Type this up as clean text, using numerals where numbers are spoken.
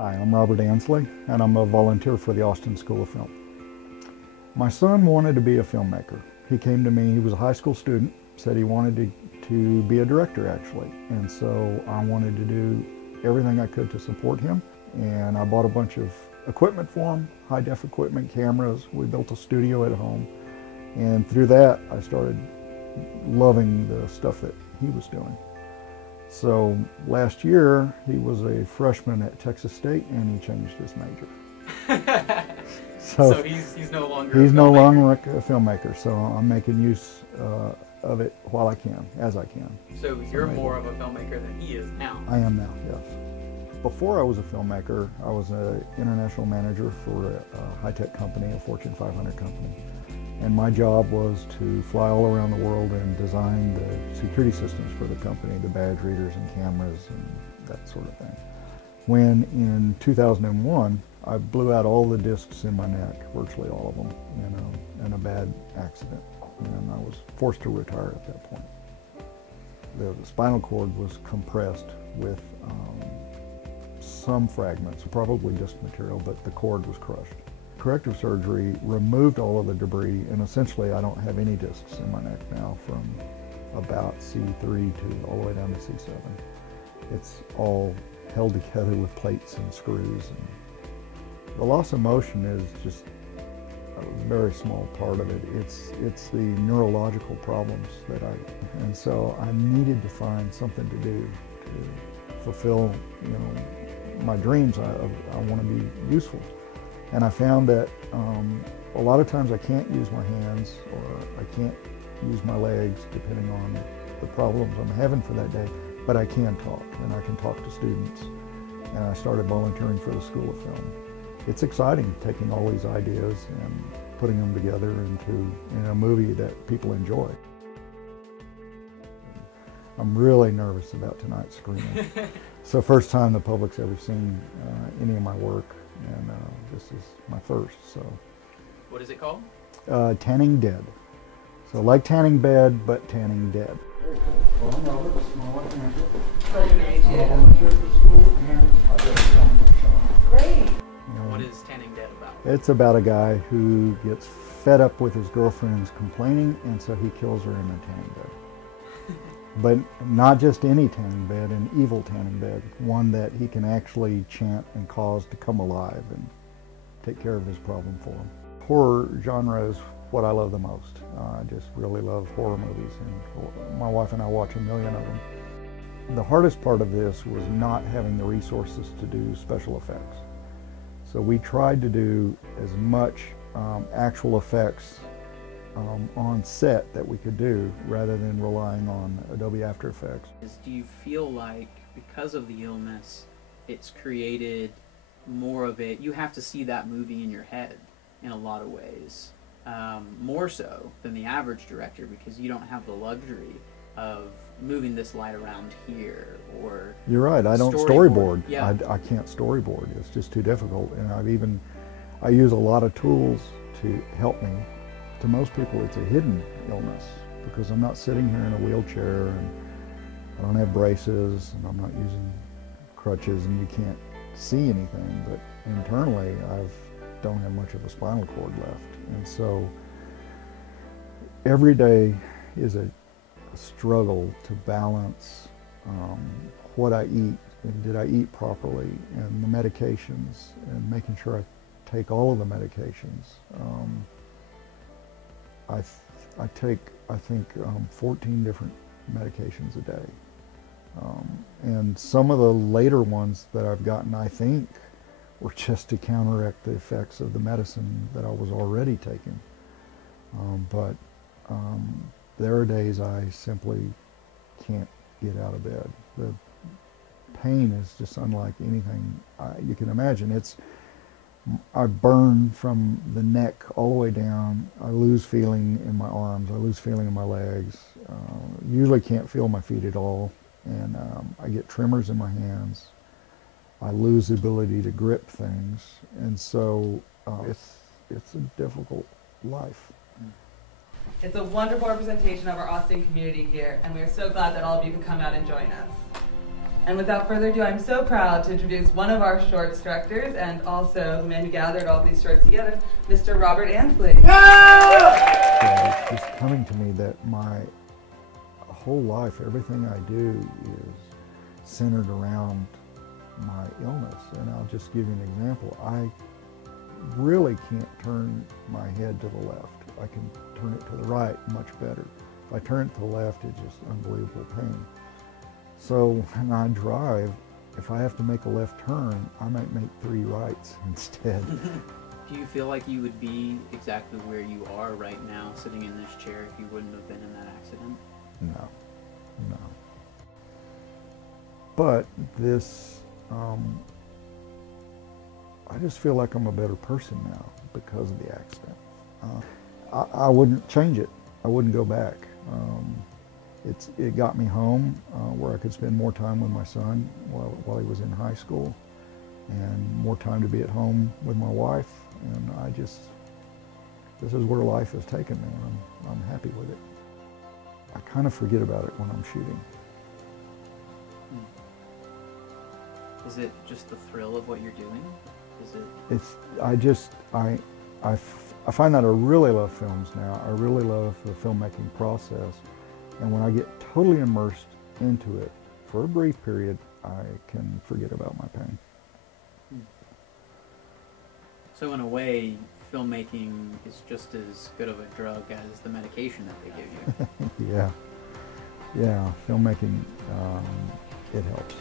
Hi, I'm Robert Ansley, and I'm a volunteer for the Austin School of Film. My son wanted to be a filmmaker. He came to me, he was a high school student, said he wanted to be a director actually, and so I wanted to do everything I could to support him, and I bought a bunch of equipment for him, high-def equipment, cameras. We built a studio at home, and through that I started loving the stuff that he was doing. So last year he was a freshman at Texas State and he changed his major. So he's no longer a filmmaker, so I'm making use of it while I can, as I can. So you're more of a filmmaker than he is now? I am now, yes. Before I was a filmmaker, I was an international manager for a high-tech company, a Fortune 500 company. And my job was to fly all around the world and design the security systems for the company, the badge readers and cameras and that sort of thing. When in 2001, I blew out all the discs in my neck, virtually all of them, in a bad accident. And I was forced to retire at that point. The spinal cord was compressed with some fragments, probably disc material, but the cord was crushed. Corrective surgery removed all of the debris, and essentially I don't have any discs in my neck now from about C3 to all the way down to C7. It's all held together with plates and screws. And the loss of motion is just a very small part of it. It's the neurological problems and so I needed to find something to do to fulfill, my dreams. I want to be useful. And I found that a lot of times I can't use my hands or I can't use my legs depending on the problems I'm having for that day, but I can talk and I can talk to students. And I started volunteering for the School of Film. It's exciting taking all these ideas and putting them together into a movie that people enjoy. I'm really nervous about tonight's screening. It's the first time the public's ever seen any of my work. And this is my first, so. What is it called? Tanning Dead. So like tanning bed, but tanning dead. Very cool. Well, I'm Robert, small white manager. Pleasure to meet you. I'm a volunteer at the school, and I got a film show. Great. What is Tanning Dead about? It's about a guy who gets fed up with his girlfriend's complaining, and so he kills her in a tanning bed. But not just any tanning bed, an evil tanning bed, one that he can actually chant and cause to come alive and take care of his problem for him. Horror genre is what I love the most. I just really love horror movies, and my wife and I watch a million of them. The hardest part of this was not having the resources to do special effects. So we tried to do as much actual effects on set that we could do rather than relying on Adobe After Effects. Do you feel like because of the illness it's created more of it, you have to see that movie in your head in a lot of ways, more so than the average director, because you don't have the luxury of moving this light around here or You're right, I don't storyboard. Yeah. I can't storyboard, it's just too difficult, and I use a lot of tools to help me. To most people, it's a hidden illness because I'm not sitting here in a wheelchair and I don't have braces and I'm not using crutches and you can't see anything, but internally I don't have much of a spinal cord left. And so every day is a struggle to balance what I eat and did I eat properly and the medications and making sure I take all of the medications. I take, I think, 14 different medications a day. And some of the later ones that I've gotten, I think, were just to counteract the effects of the medicine that I was already taking. But there are days I simply can't get out of bed. The pain is just unlike anything you can imagine. I burn from the neck all the way down. I lose feeling in my arms. I lose feeling in my legs. Usually can't feel my feet at all. And I get tremors in my hands. I lose the ability to grip things. And so it's a difficult life. It's a wonderful representation of our Austin community here, and we are so glad that all of you could come out and join us. And without further ado, I'm so proud to introduce one of our shorts directors and also the man who gathered all these shorts together, Mr. Robert Ansley. Yeah, it's just coming to me that my whole life, everything I do is centered around my illness. And I'll just give you an example. I really can't turn my head to the left. I can turn it to the right much better. If I turn it to the left, it's just unbelievable pain. So when I drive, if I have to make a left turn, I might make 3 rights instead. Do you feel like you would be exactly where you are right now, sitting in this chair, if you wouldn't have been in that accident? No, no. But this, I just feel like I'm a better person now because of the accident. I wouldn't change it. I wouldn't go back. It got me home where I could spend more time with my son while he was in high school, and more time to be at home with my wife. And this is where life has taken me, and I'm happy with it. I kind of forget about it when I'm shooting. Is it just the thrill of what you're doing? Is it? I find that I really love films now. I really love the filmmaking process. And when I get totally immersed into it for a brief period, I can forget about my pain. So in a way, filmmaking is just as good of a drug as the medication that they give you. Yeah, filmmaking, it helps.